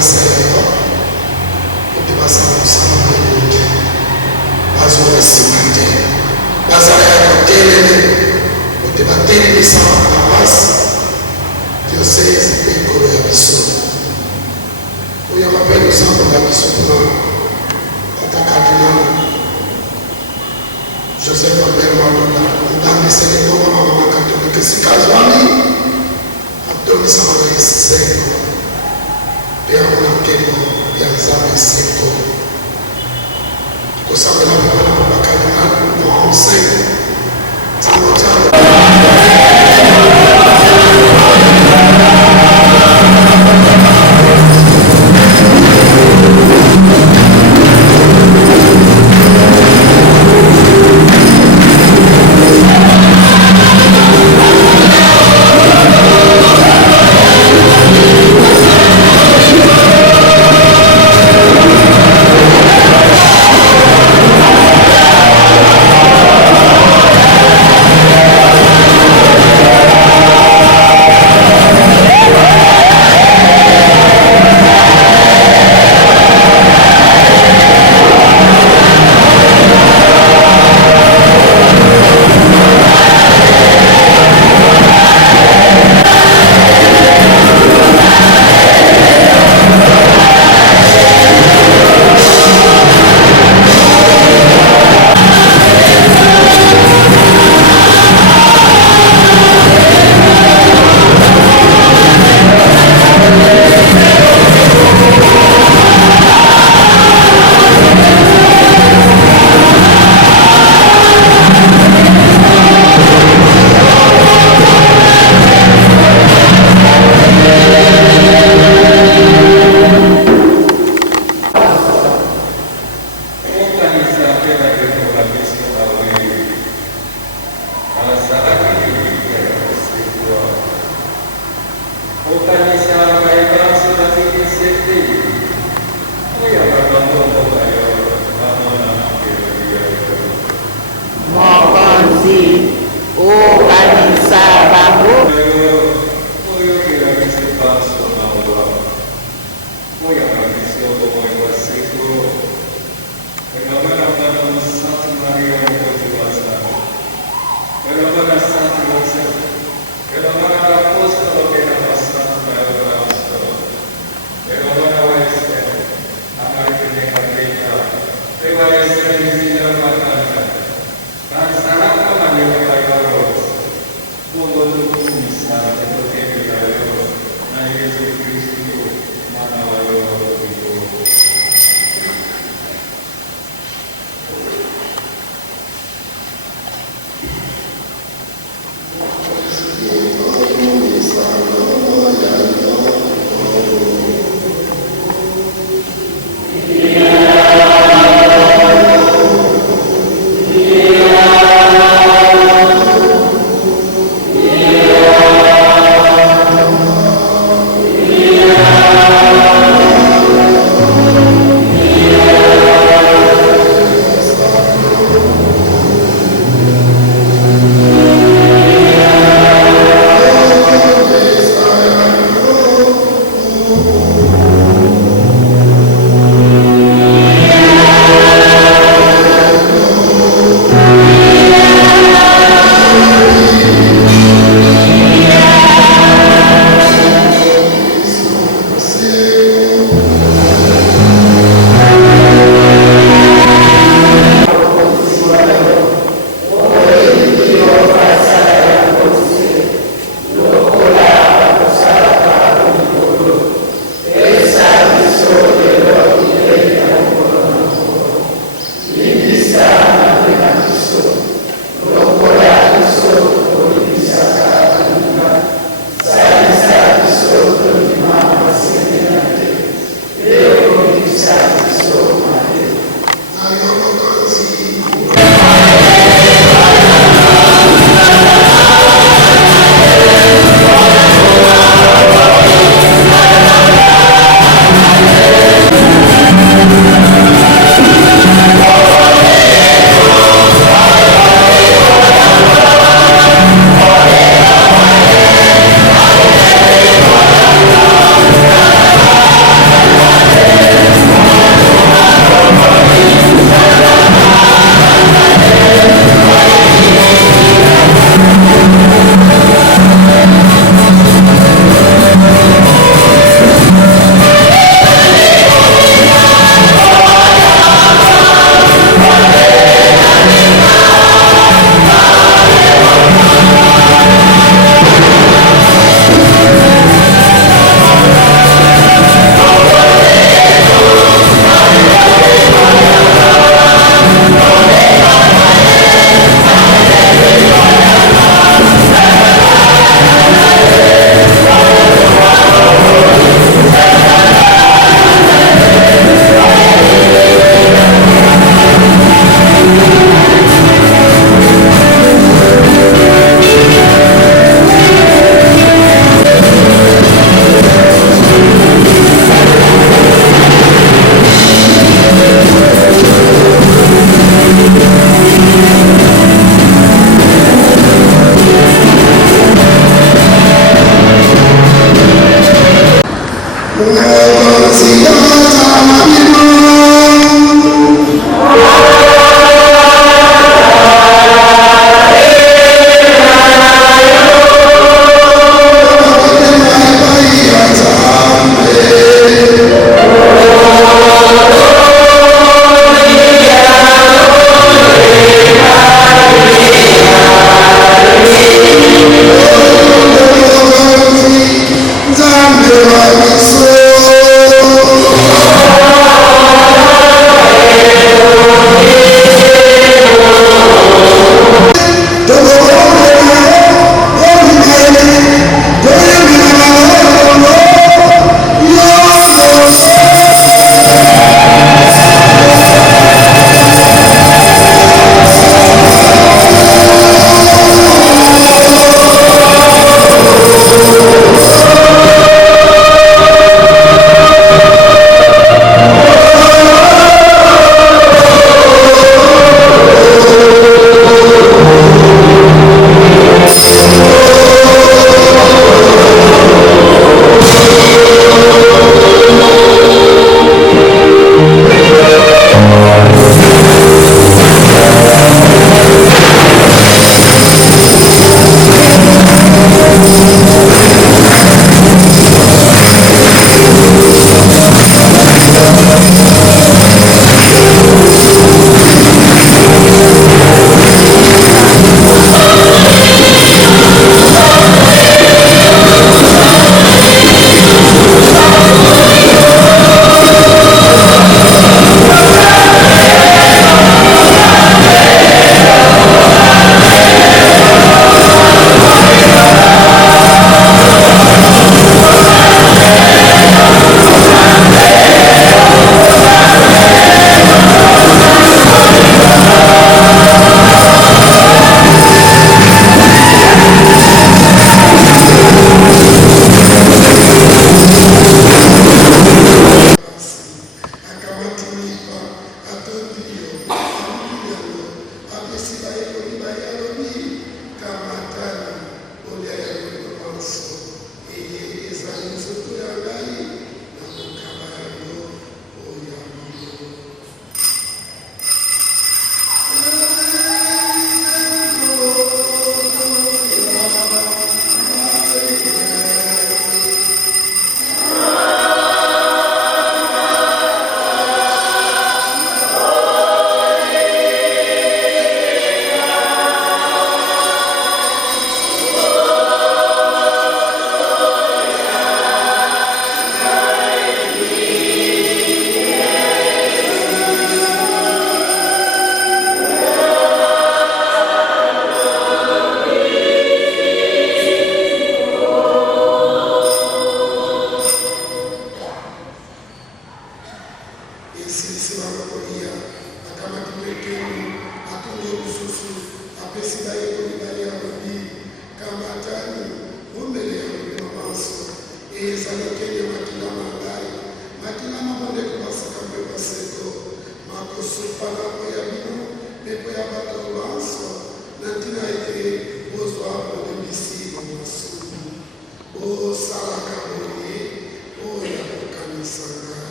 Senhor, motivação ensemble mais uma semana. Baseada no tele, motivação de São Paulo, diocese de Coreia do Sul. O Yamapé do São Paulo do Sul, Atacadinho, José Fabel Malona, o Dami Selenô, a Mamma Católica, se casou ali, a Dona Samara Senhor. Pia una kemo ya zame seko ko sabe na bana bakari na no seko tano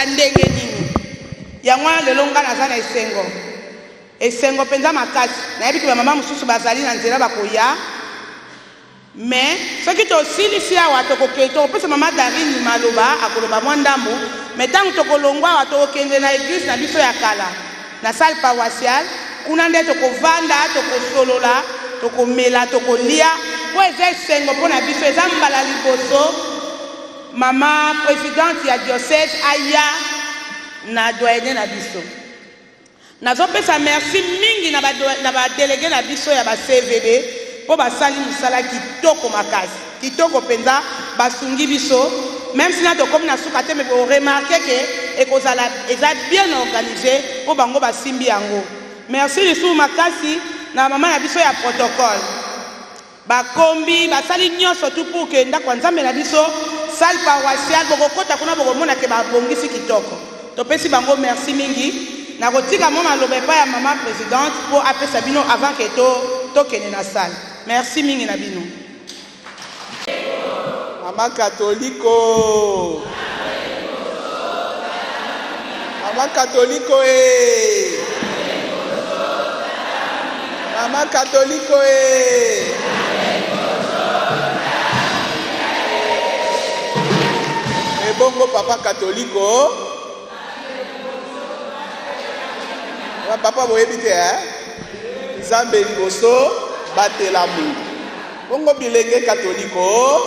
kosala ndenge nini yango wana lelo nga naza na esengo mpenza makasi nayebi ke bamama mosusu bazali na nzela bakoya mais soki tosilisi awa tokopesa mama Darine maloba akoloba mwa ndambo mais ntango tokolongwa awa tokokende na eglise na biso ya kala na salle paroissiale kuna nde tokovanda tokosolola tokomela tokolia po eza esengo mpo na biso eza mbala liboso mama présidente ya diocèse aya na doyenne na biso nazopesa merci mingi na badelege na biso ya ba-CVB po basali mosala kitoko makasi kitoko mpenza basungi biso même si na tokomi na suka te me boremarke ke ekozala eza bien organisé po bango basimbi yango merci lisusu makasi na mama na biso ya protocole bakombi basali nyonso tu pour ke ndako ya nzambe na biso salle paroissiale bokokota kuna bokomona ke babongisi kitoko topesi bango merci mingi nakotika mwa maloba epai ya mama présidente po apesa bino avant ke tokende na salle merci mingi na bino Mama Catholico Mama Catholico Mama Catholico Ebongo papa Catholico papa boyebi te Nzambe liboso batela mungu bongo bilenge Catholico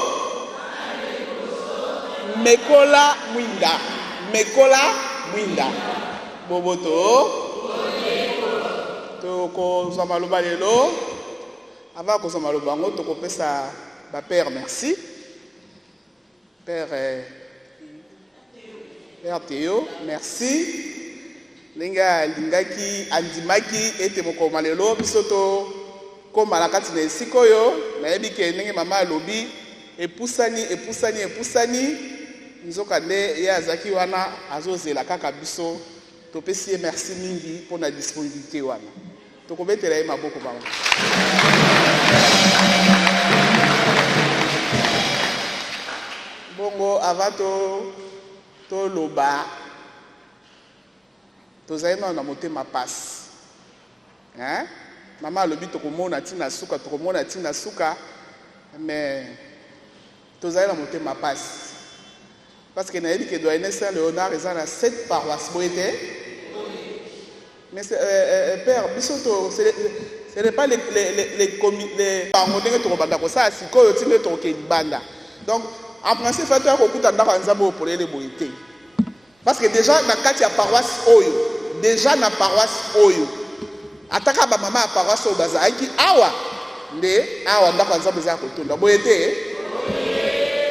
mekola mwinda boboto tokozwa maloba lelo avant kozwa maloba yango tokopesa bapère merci père Théo merci ndenge alingaki andimaki ete mokoma lelo biso tokóma na kati na esika oyo nayebi ke ndenge mama alobi epusani nzoka nde ye azalaki wana azozela kaka biso topesi ye merci mingi mpo na disponibilité wana tokobetela ye maboko mama bongo avant toloba tozali na motema pasi mama alobi tokomona ntina suka mais tozali na motema pasi parce que nayebi ke doyenne Saint-Léonard eza na 7 paroisses boye te mais père biso ce n'est pas les bango ndenge tokobanda kosala sikoyo ti nde tokokende libanda donc en principe fa toya kokuta ndako ya nzambe oyo polele boye te parce que déjà na kati ya paroisse oyo ataka bamama ya paroisse oyo bazalaki awa ndako ya nzambe eza ya kotonda boye te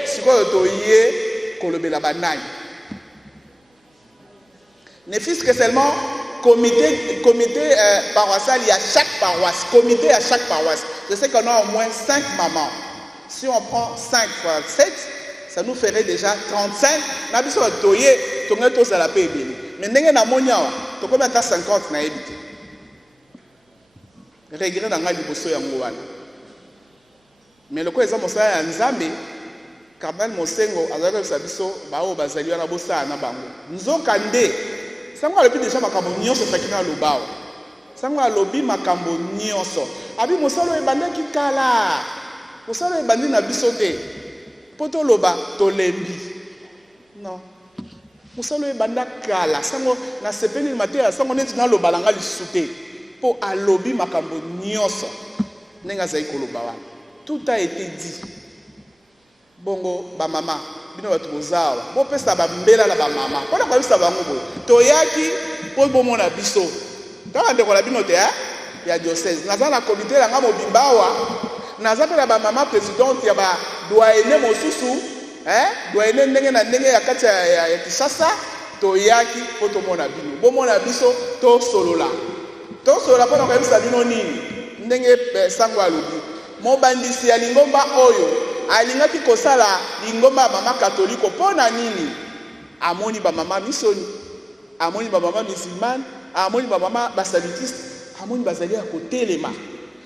sikoyo toye kolobela banani ne fût-ce que seulement comité paroissial, il y a chaque paroisse, comité à chaque paroisse. Je sais qu'on a au moins 5 mamans. Si on prend 5 fois 7, ça nous ferait déjà 35. Mais si on a tous à la paix. Mais si on a 50, on a évité. Regret dans la liboso ya ngwana. Mais le quoi est ça nzambe Carmel Mosengo azaka sabiso bao bazali wana bosa na bango. Nzoka nde sango alobi déjà makambo nyonso takina lobao. Sango alobi makambo nyonso. Abi mosalo ebandaki kala. Mosalo ebandi na biso te. Poto loba tolembi. Non. Mosalo ebanda kala. Sango na sepeni mateya sango neti na loba langa lisute. Po alobi makambo nyonso. Nenga zai koloba wana. Tout a été dit. Bongo ba mama bino batu bozawa bo pesa ba mbela la ba mama pona kwa bisa bango boy toyaki po bomona biso kala ndeko la bino te ya diocèse naza na comité la ngamo bimbawa naza pe la ba mama présidente ya ba doyenne mosusu doyenne ndenge na ndenge ya kati ya Kinshasa toyaki po tomona bino bomona biso to solola pona kwa bisa bino nini ndenge sango alobi mo bandisi ya lingomba oyo alingaki kosala lingomba mama katoliko pona nini amoni ba mama misoni amoni ba mama musulmane amoni ba mama basalutiste amoni bazali ya kotelema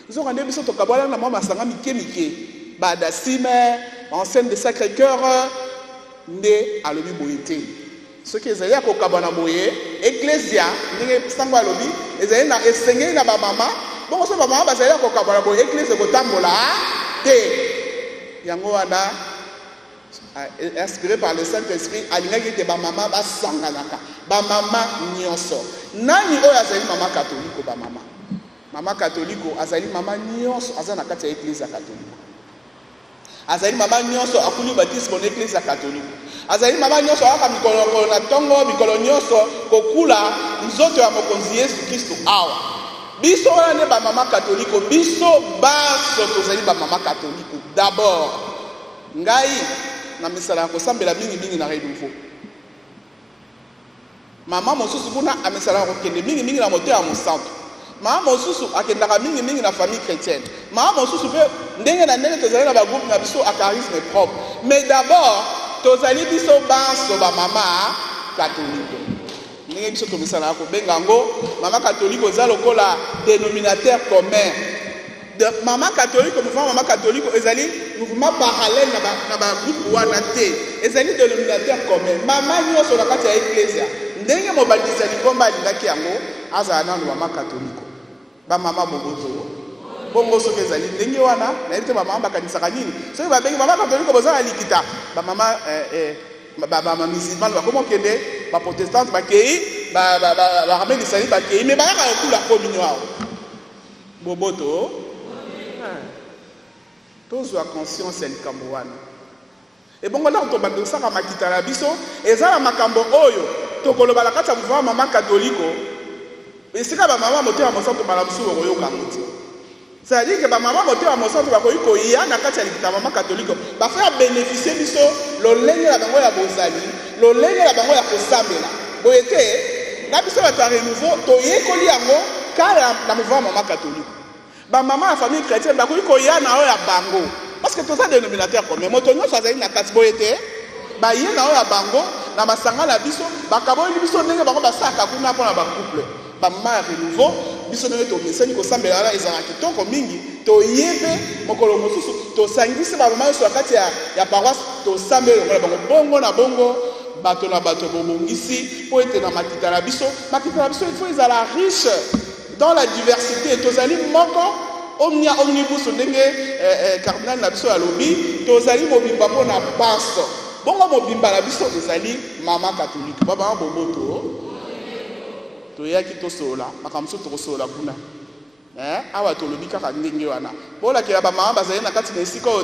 nzoka nde biso tokabwala na mama masanga mike badasime enseigne de Sacré-Cœur nde alobi boyete Ce qui est kokabana boye ecclesia ndenge sango alobi ezali na esengeli na ba mama bongo so ba mama bazali kokabana boye ecclesia kotambola te yango wana inspiré par le Saint-Esprit alingaki te ba mama basanganaka ba mama nyonso nani oyo azali mama katoliko ba mama katoliko azali mama nyonso azana kati ya ecclesia katoliko azali mama nyonso akuli baptisme na ecclesia katoliko azali mama nyonso aka mikolo na tongo mikolo nyonso kokula nzoto ya mokonzi Yesu Kristo awa biso wana ne ba mama katoliko biso baso tozali ba mama katoliko d'abord ngai na misala kosambela mingi na renouveau mama mosusu kuna amesala kokende mingi na moto ya mosantu mama mosusu akendaka mingi na famille chrétienne mama mosusu pe ndenge na ndenge tozali na ba groupe na biso a charisme propre mais d'abord tozali biso baso ba mama katoliko ndenge biso tomisala kobenga ngo mama katoliko za lokola dénominateur commun de mama katoliko mouvement mama katoliko ezali mouvement parallèle na ba groupe wana te ezali dénominateur commun mama nyonso na kati ya ecclesia ndenge mobandisa likomba alingaki yango azala nano mama katoliko ba mama boboto bongo soki ezali ndenge wana nayebi te bamama bakanisaka nini soki babengi mama katoliko bozala likita bamama musulmane bakomokende baprotestante bakei baramelisani bakei me bayaka kokula komino awo boboto tozwa conscience ya likambo wana ebongo ndako tobandisaka makita na biso eza na makambo oyo tokoloba na kati ya mouvement mama katoliko esika bamama motema mosantu bala mosusu bakoyoka ngo te c'est-à-dire que bamama motema mosantu bakoki koya na kati ya likita mama katoliko bafa ya bénéficie biso lolenge na bango ya bozali lolenge na bango ya kosambela boye te na biso bato ya renouveau toyekoli yango kala na mouvement mama katoliko bamama ya famille chrétienne bakoki koya na oyo ya bango parce que toza dénominateur commun moto nyonso azali na kati boye te baye na oyo ya bango na masanga na biso bakaboyeli biso ndenge bango basaka kuna mpona bacouple bamama ya renouveau biso ndenge tomesani kosambela wana ezala kitoko mingi toyebe mokolo mosusu tosangisi bamama nyonso na kati ya paroisse tosambela longola bango bongo na bongo bato na bato bobongisi mpo ete na makita na biso il faut ezala riche dans la diversité tozali moko omnia omnibus ndenge cardinal na biso alobi tozali mobimba mpo na baso bongo mobimba na biso ezali mama katolike baba boboto toyaki tosola makambo so tokosola kuna awa tolobi kaka ndenge wana bolakela bamama bazali na kati na esika oyo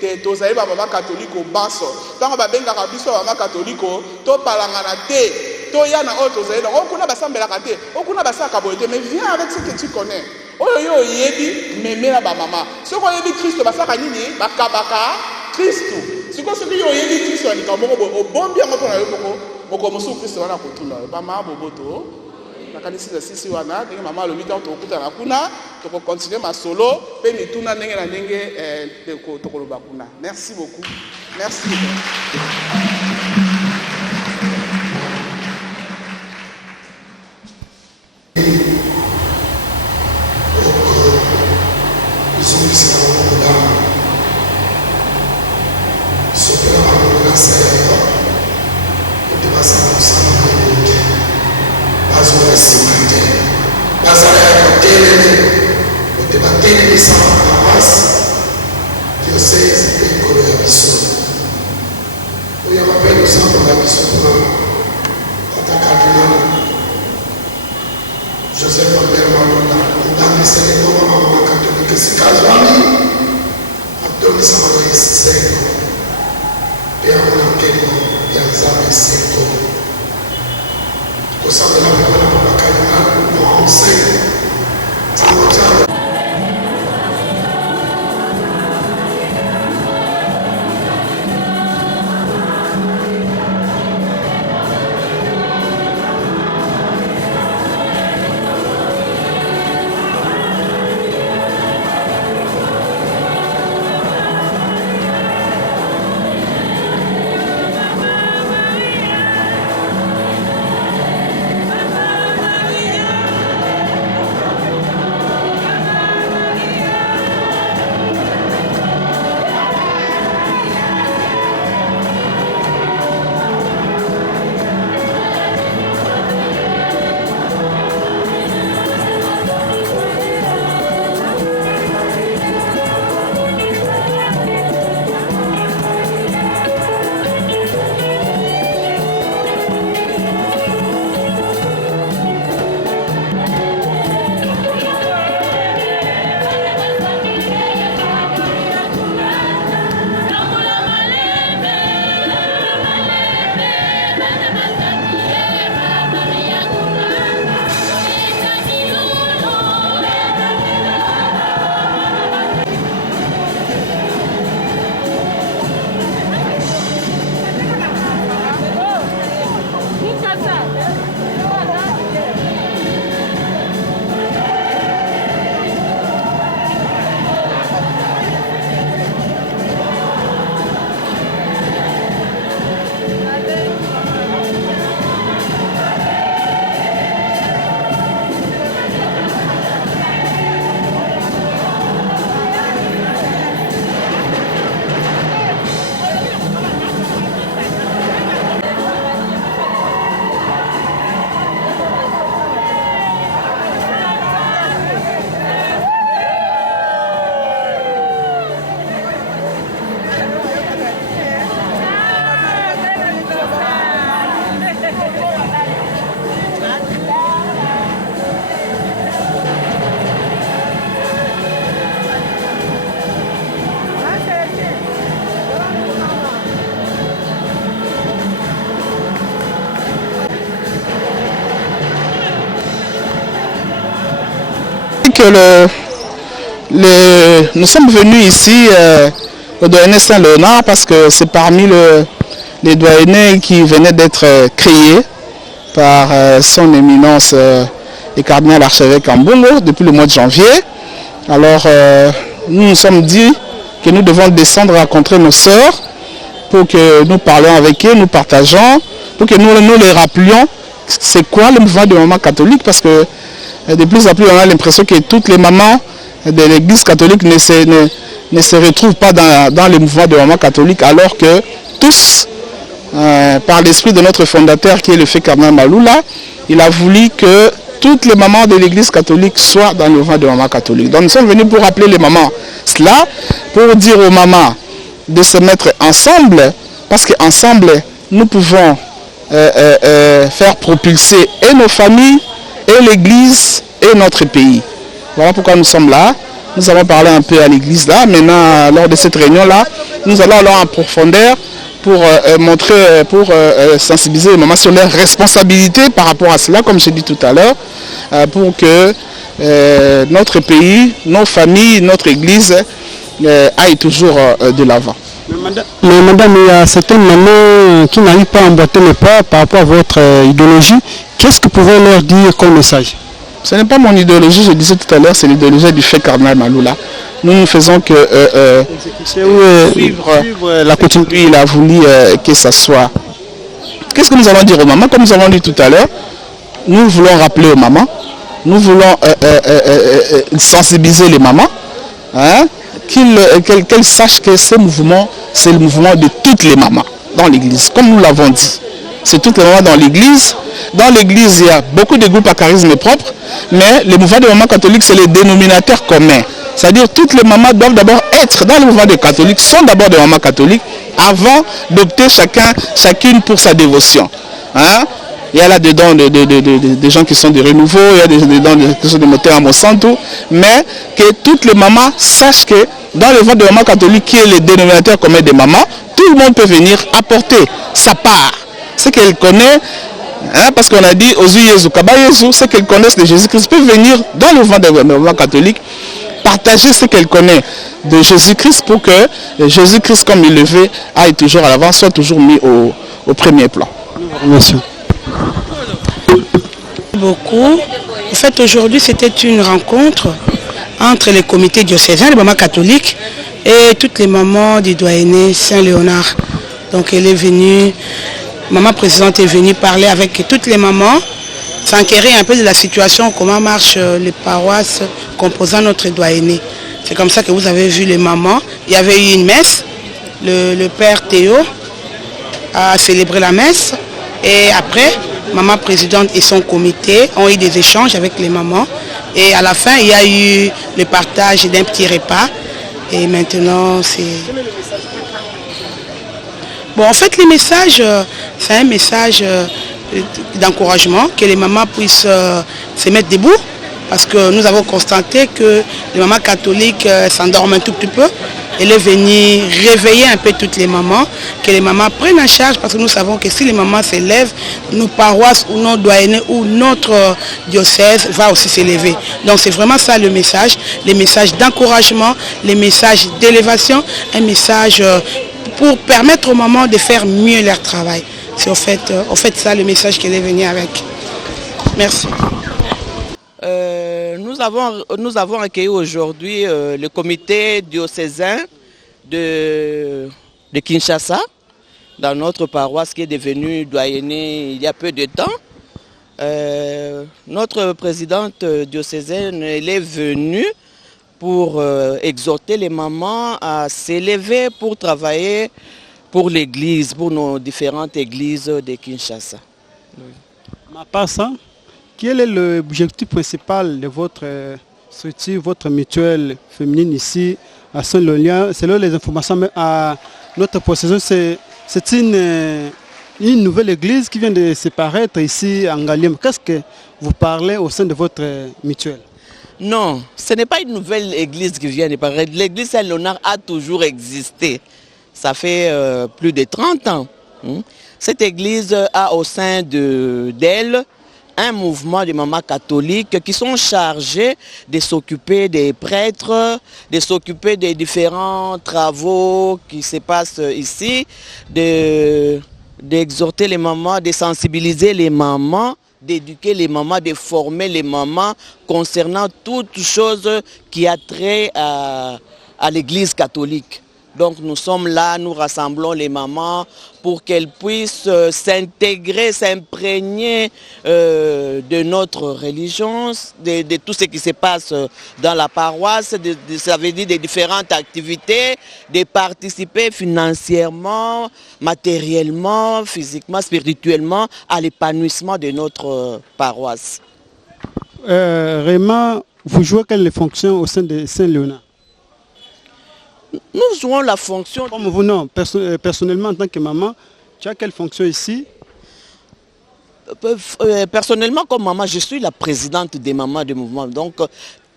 te tozali bamama katoliko baso ntango babengaka biso bamama katoliko topalangana te toya na oyo tozali nango okuna basambelaka te okuna basalaka boye te mais viens avec ce que tu connais oyo yo oyebi memela bamama soki oyebi kristo basalaka nini bakabaka kristo sikoyo soki yo oyebi kristo ya likambo moko boye obombi yango mpona yo moko mosusu kristo wana kotunda yo bamama boboto nakanisi na sisi wana ndenge mama alobi ntango tokokutana kuna tokokontinue masolo mpe mituna ndenge na ndenge tokoloba kuna merci beaucoup merci que nous sommes venus ici au doyenné Saint-Léonard parce que c'est parmi les doyennés qui venaient d'être créés par son éminence le cardinal archevêque Ambongo depuis le mois de janvier. Alors nous nous sommes dit que nous devons descendre rencontrer nos sœurs pour que nous parlions avec eux, nous partageons, pour que nous les rappelions c'est quoi le mouvement des mamans catholiques, parce que de plus en plus on a l'impression que toutes les mamans de l'église catholique ne se retrouvent pas dans le mouvement des mamans catholiques, alors que tous, par l'esprit de notre fondateur qui est le feu cardinal Maloula, il a voulu que toutes les mamans de l'église catholique soient dans le mouvement des mamans catholiques. Donc nous sommes venus pour rappeler les mamans cela, pour dire aux mamans de se mettre ensemble, parce qu'ensemble nous pouvons faire propulser et nos familles, et l'église, et notre pays. Voilà pourquoi nous sommes là. Nous allons parler un peu à l'église là. Maintenant, lors de cette réunion-là, nous allons aller en profondeur pour montrer, pour sensibiliser les mamans sur leurs responsabilités par rapport à cela, comme j'ai dit tout à l'heure, pour que notre pays, nos familles, notre église aillent toujours de l'avant. Mais madame, il y a certaines mamans qui n'arrivent pas à emboîter le pas par rapport à votre idéologie. Qu'est-ce que vous pouvez leur dire comme message? Ce n'est pas mon idéologie, je disais tout à l'heure, c'est l'idéologie du fait cardinal Maloula. Nous ne faisons que suivre la continuité. Il a voulu que ça soit. Qu'est-ce que nous allons dire aux mamans? Comme nous avons dit tout à l'heure, nous voulons rappeler aux mamans, nous voulons sensibiliser les mamans, hein, qu'elles sachent que ce mouvement, c'est le mouvement de toutes les mamans dans l'église, comme nous l'avons dit. C'est toutes les mamans dans l'église. Dans l'église, il y a beaucoup de groupes à charisme propre, mais le mouvement des mamans catholiques, c'est le dénominateur commun. C'est-à-dire toutes les mamans doivent d'abord être dans le mouvement des catholiques, sont d'abord des mamans catholiques, avant d'opter chacune pour sa dévotion. Hein? Il y a là-dedans des gens qui sont des renouveaux, il y a dedans qui sont des moteurs à Monsanto, mais que toutes les mamans sachent que dans le mouvement des mamans catholiques, qui est le dénominateur commun des mamans, tout le monde peut venir apporter sa part. Ce qu'elle connaît, hein, parce qu'on a dit aux Jésus, ce qu'elles connaissent de Jésus-Christ, peut venir dans le mouvement des mamans catholiques, partager ce qu'elle connaît de Jésus-Christ pour que Jésus-Christ, comme il le veut, aille toujours à l'avant, soit toujours mis au premier plan. Merci beaucoup. En fait, aujourd'hui, c'était une rencontre entre les comités diocésains, les mamans catholiques, et toutes les mamans du doyenné Saint-Léonard. Donc, elle est venue, maman présidente est venue parler avec toutes les mamans, s'enquérir un peu de la situation, comment marchent les paroisses composant notre doyenné. C'est comme ça que vous avez vu les mamans. Il y avait eu une messe, le père Théo a célébré la messe, et après, maman présidente et son comité ont eu des échanges avec les mamans. Et à la fin, il y a eu le partage d'un petit repas. Et maintenant, c'est... Bon, en fait, les messages, c'est un message d'encouragement, que les mamans puissent se mettre debout. Parce que nous avons constaté que les mamans catholiques s'endorment un tout petit peu. Elle est venue réveiller un peu toutes les mamans, que les mamans prennent en charge, parce que nous savons que si les mamans s'élèvent, nos paroisses ou nos doyennés ou notre diocèse va aussi s'élever. Donc c'est vraiment ça le message, les messages d'encouragement, les messages d'élévation, un message pour permettre aux mamans de faire mieux leur travail. C'est en fait ça le message qu'elle est venue avec. Merci. Nous avons accueilli aujourd'hui le comité diocésain de Kinshasa, dans notre paroisse qui est devenue doyenné il y a peu de temps. Notre présidente diocésaine elle est venue pour exhorter les mamans à s'élever pour travailler pour l'église, pour nos différentes églises de Kinshasa. À part ça, quel est l'objectif principal de votre structure, votre mutuelle féminine ici à Saint-Léonard? Selon les informations à notre possession, c'est une nouvelle église qui vient de se paraître ici en Gallium. Qu'est-ce que vous parlez au sein de votre mutuelle? Non, ce n'est pas une nouvelle église qui vient de paraître. L'église Saint-Léonard a toujours existé. Ça fait plus de 30 ans. Cette église a au sein d'elle un mouvement de mamans catholiques qui sont chargés de s'occuper des prêtres, de s'occuper des différents travaux qui se passent ici, d'exhorter les mamans, de sensibiliser les mamans, d'éduquer les mamans, de former les mamans concernant toutes choses qui a trait à l'Église catholique. Donc nous sommes là, nous rassemblons les mamans pour qu'elles puissent s'intégrer, s'imprégner de notre religion, de tout ce qui se passe dans la paroisse, ça veut dire des différentes activités, de participer financièrement, matériellement, physiquement, spirituellement à l'épanouissement de notre paroisse. Réma, vous jouez quelle fonction au sein de Saint-Léonard? Nous jouons la fonction... Comme vous, non, personnellement, en tant que maman, tu as quelle fonction ici? Personnellement, comme maman, je suis la présidente des mamans du mouvement. Donc,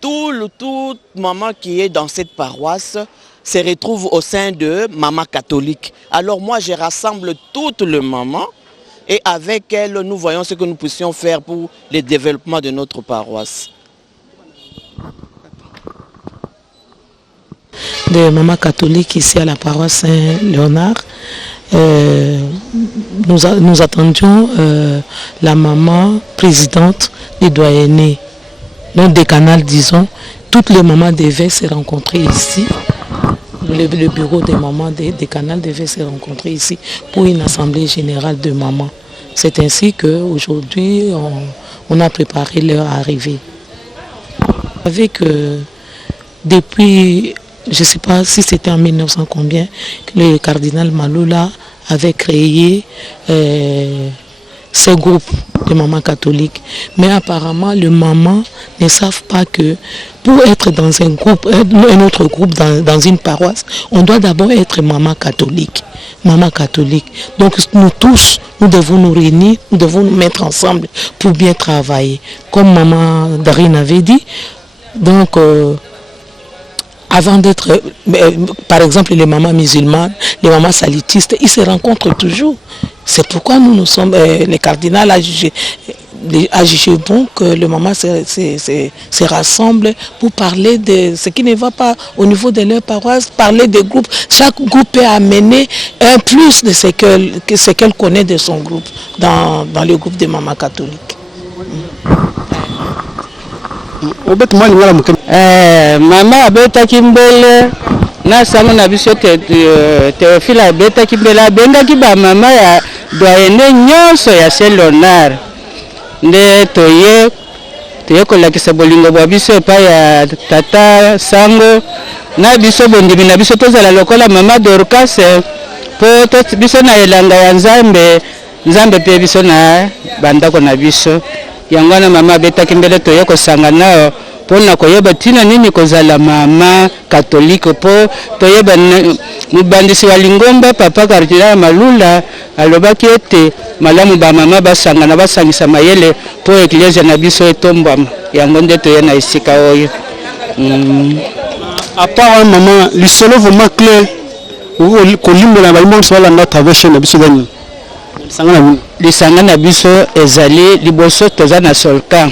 toute maman qui est dans cette paroisse se retrouve au sein de maman catholique. Alors moi, je rassemble toutes les mamans et avec elles, nous voyons ce que nous puissions faire pour le développement de notre paroisse. De maman catholique ici à la paroisse Saint-Léonard. Nous attendions la maman présidente des doyennés, non des canals disons. Toutes les mamans devaient se rencontrer ici. Le bureau des mamans des canals devait se rencontrer ici pour une assemblée générale de mamans. C'est ainsi qu'aujourd'hui on a préparé leur arrivée. Avec depuis, je ne sais pas si c'était en 1900 combien, que le cardinal Maloula avait créé ce groupe de mamans catholiques. Mais apparemment, les mamans ne savent pas que pour être dans un groupe, un autre groupe dans une paroisse, on doit d'abord être maman catholique. Maman catholique. Donc nous tous, nous devons nous réunir, nous devons nous mettre ensemble pour bien travailler. Comme maman Darine avait dit, donc avant d'être, par exemple les mamans musulmanes, les mamans salitistes, ils se rencontrent toujours. C'est pourquoi nous sommes, les cardinals a jugé bon que les mamans se rassemblent pour parler de ce qui ne va pas au niveau de leur paroisse, parler des groupes. Chaque groupe peut amener un plus de ce qu'elle connaît de son groupe dans le groupe des mamans catholiques. Mama abetaki mbele na sango na biso Théophile abetaki mbele abengaki ba mama ya doyenne nyonso ya Saint-Léonard nde toye kolakisa bolingo bwa biso epai ya tata sango na biso bondimi na biso tozala lokola mama Dorcas po biso na elanga ya Nzambe mpe biso na bandako na biso yango wana mama abetaki mbele toye kosanga nao pona koyeba tina nini kozala mama catholique po toyeba mubandisi wa Lingomba papa Cardinal Malula alobaki ete malamu ba mama basangana basangisa mayele po eklezia na biso etombama yango nde toye na esika oyo. À part maman, le solo vraiment clair kolimbola balimo sola na travers na biso gani lisanga na biso ezali liboso toza na solka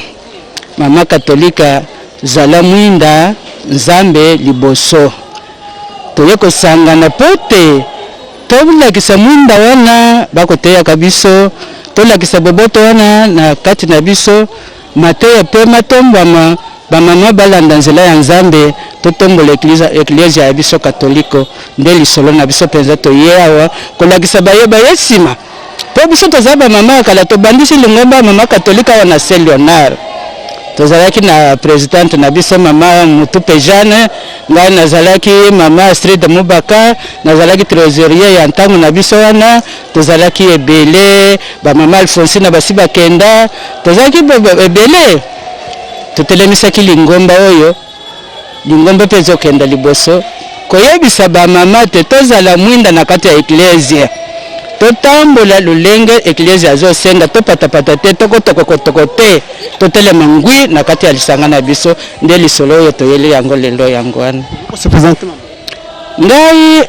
mama katolika zala mwinda Nzambe liboso toye kosangana pote tolakisa mwinda wana bakoteyaka biso tolakisa boboto wana na kati na biso mateya pe matombama bamama balanda nzela ya Nzambe totombola eklezia ya biso katoliko nde lisolo na biso penza toye awa kolakisa bayeba yesima po biso toza bamama kala tobandisi Lingomba mama katolika wana Saint-Léonard tozalaki na présidente na biso mama Mutupe Jeanne ngai nazalaki mama Astrid Mubaka nazalaki trésorier ya ntango na biso wana tozalaki ebele ba mama Alphonsine basi bakenda tozalaki ebele totelemisaki Lingomba oyo Lingomba pe zokenda liboso koyebisa ba mama te tozala mwinda na kati ya eklezia totambola lulenge eklezia azosenga topatapata te tokotoko te totelema ngwi na kati ya lisanga na biso nde lisolo oyo toyeli yango lelo yango wana ngai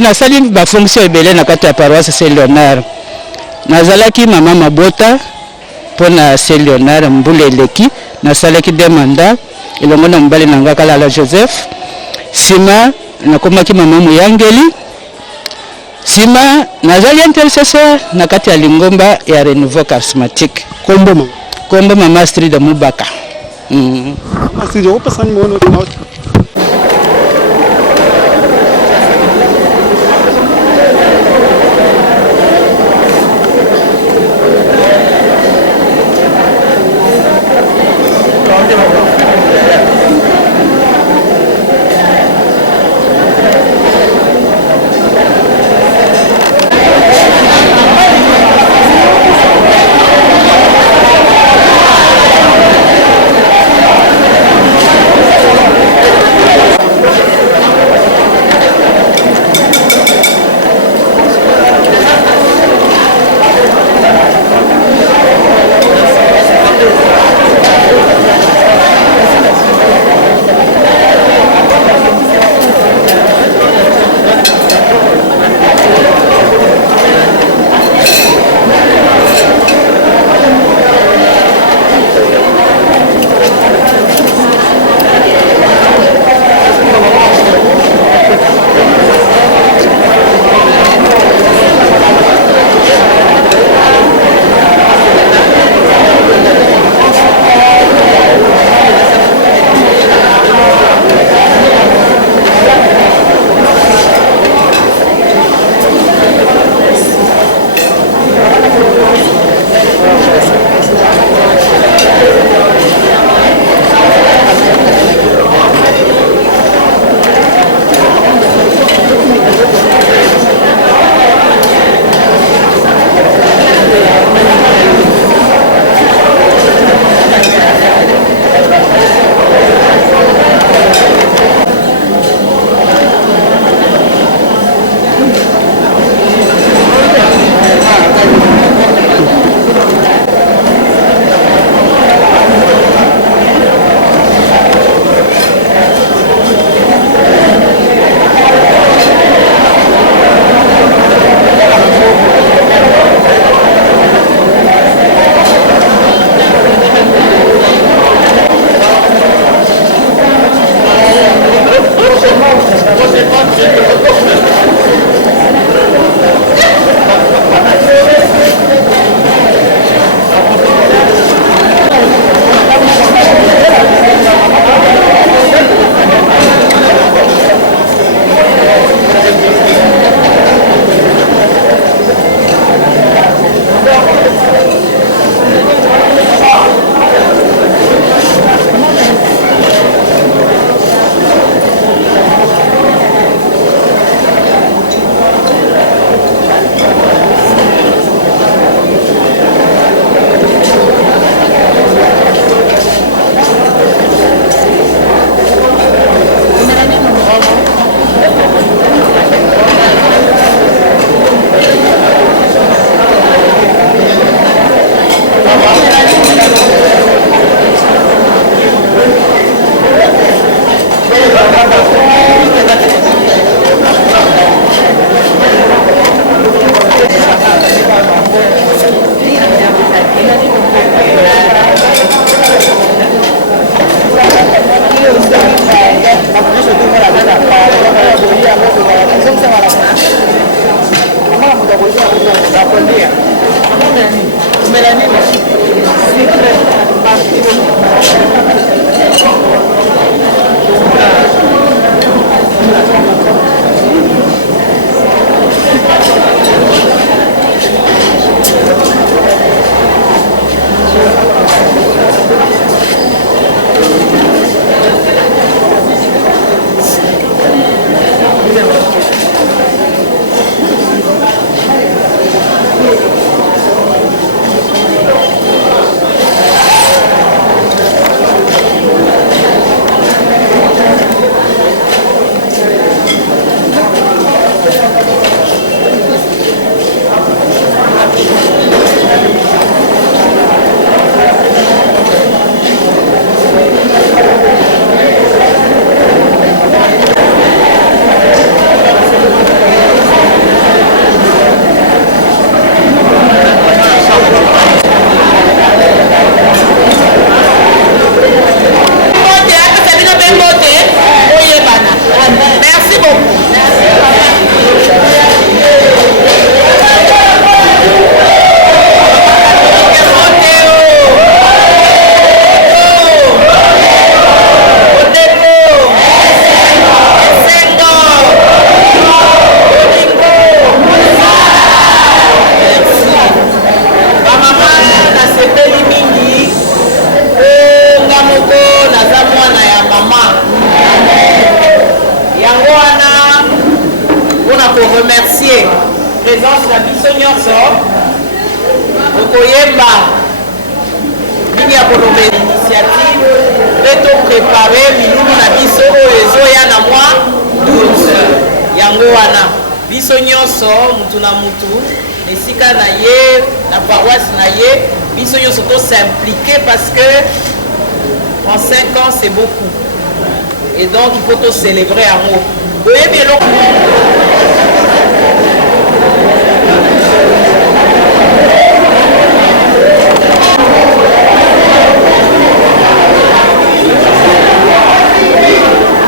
nasali bafonction ebele na kati ya paroisse Saint-Léonard nazalaki mama mabota pona Saint Léonard mbule eleki nasalaki 2 mandats elongo na mobali na nga Kalala Joseph. Sima nakomaki mama Muyangeli. Sima nazali intercesseur na kati ya lingomba ya Renouveau Charismatique. Kombo mama Astrid Mubaka. Astrid opasani mono tuna. tokoyemba mingi ya kolomba initiative mpe toprépare milulu na biso oyo ezoya na mwa 12 yango wana biso nyonso mutu na mutu esika na ye na paroisse na ye biso nyonso s'impliquer parce que en 5 ans c'est beaucoup et donc il faut célébrer amour. Boyebi eloko